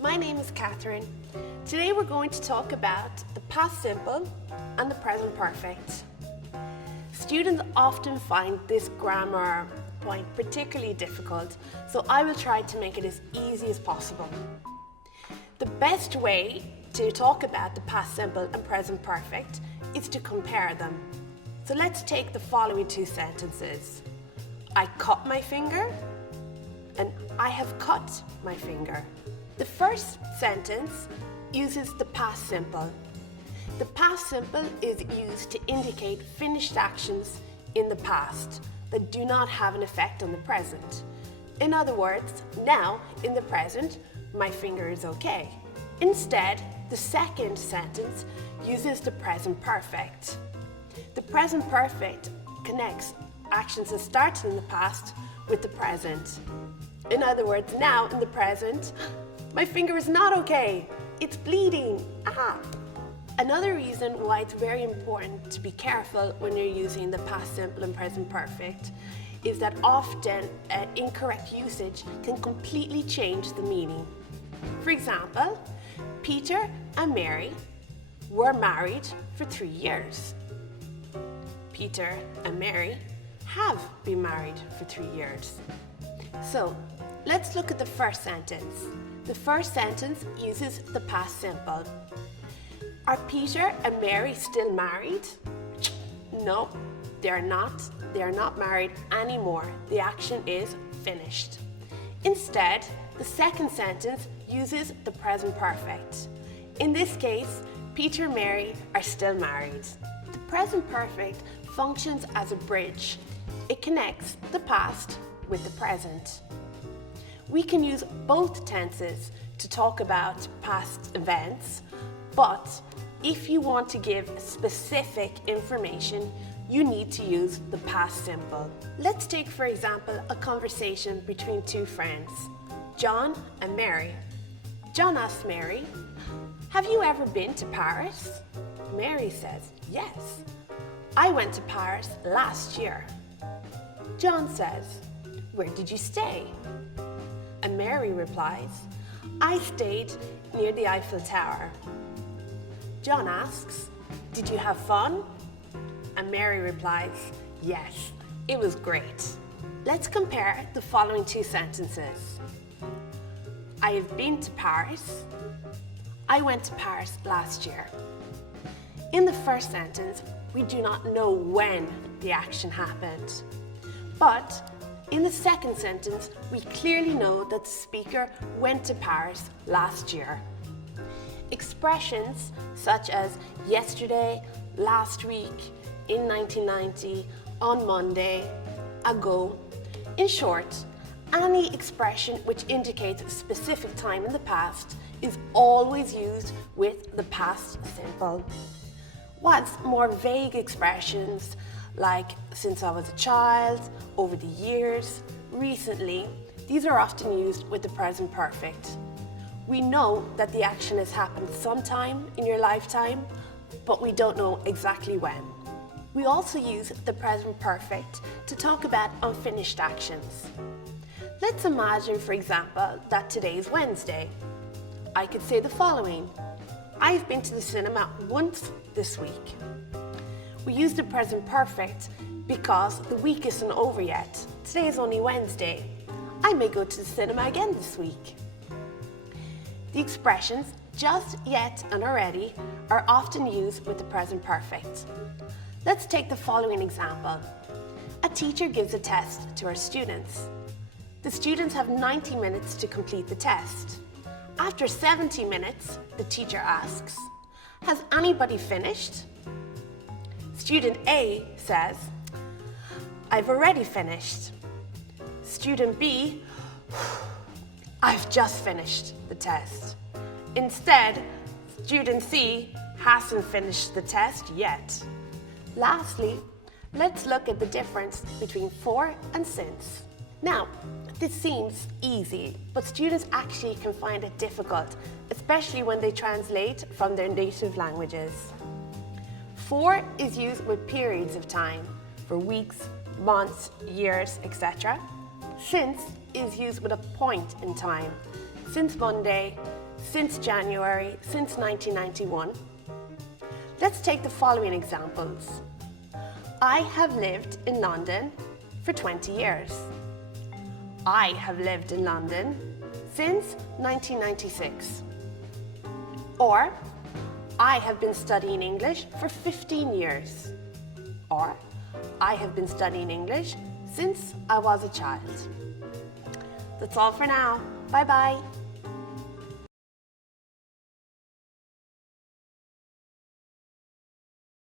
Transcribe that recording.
My name is Catherine. Today we're going to talk about the past simple and the present perfect. Students often find this grammar point particularly difficult, so I will try to make it as easy as possible. The best way to talk about the past simple and present perfect is to compare them. So let's take the following two sentences. I cut my finger and I have cut my finger. The first sentence uses the past simple. The past simple is used to indicate finished actions in the past that do not have an effect on the present. In other words, now in the present, my finger is okay. Instead, the second sentence uses the present perfect. The present perfect connects actions that started in the past with the present. In other words, now in the present, my finger is not okay. It's bleeding. Aha. Another reason why it's very important to be careful when you're using the past simple and present perfect is that often incorrect usage can completely change the meaning. For example, Peter and Mary were married for 3 years. Peter and Mary have been married for 3 years. So, let's look at the first sentence. The first sentence uses the past simple. Are Peter and Mary still married? No, they're not. They're not married anymore. The action is finished. Instead, the second sentence uses the present perfect. In this case, Peter and Mary are still married. The present perfect functions as a bridge. It connects the past with the present. We can use both tenses to talk about past events, but if you want to give specific information, you need to use the past simple. Let's take, for example, a conversation between two friends, John and Mary. John asks Mary, "Have you ever been to Paris?" Mary says, "Yes, I went to Paris last year." John says, "Where did you stay?" And Mary replies, "I stayed near the Eiffel Tower." John asks, "Did you have fun?" And Mary replies, "Yes, it was great." Let's compare the following two sentences. I have been to Paris. I went to Paris last year. In the first sentence, we do not know when the action happened. But in the second sentence, we clearly know that the speaker went to Paris last year. Expressions such as yesterday, last week, in 1990, on Monday, ago. In short, any expression which indicates a specific time in the past is always used with the past simple. Whilst more vague expressions like since I was a child, over the years, recently, these are often used with the present perfect. We know that the action has happened sometime in your lifetime, but we don't know exactly when. We also use the present perfect to talk about unfinished actions. Let's imagine, for example, that today is Wednesday. I could say the following. I've been to the cinema once this week. We use the present perfect because the week isn't over yet. Today is only Wednesday. I may go to the cinema again this week. The expressions just, yet, and already are often used with the present perfect. Let's take the following example. A teacher gives a test to her students. The students have 90 minutes to complete the test. After 70 minutes, the teacher asks, "Has anybody finished?" Student A says, "I've already finished." Student B, "I've just finished the test." Instead, student C hasn't finished the test yet. Lastly, let's look at the difference between for and since. Now, this seems easy, but students actually can find it difficult, especially when they translate from their native languages. For is used with periods of time, for weeks, months, years, etc. Since is used with a point in time, since Monday, since January, since 1991. Let's take the following examples. I have lived in London for 20 years. I have lived in London since 1996. Or, I have been studying English for 15 years. Or, I have been studying English since I was a child. That's all for now. Bye-bye.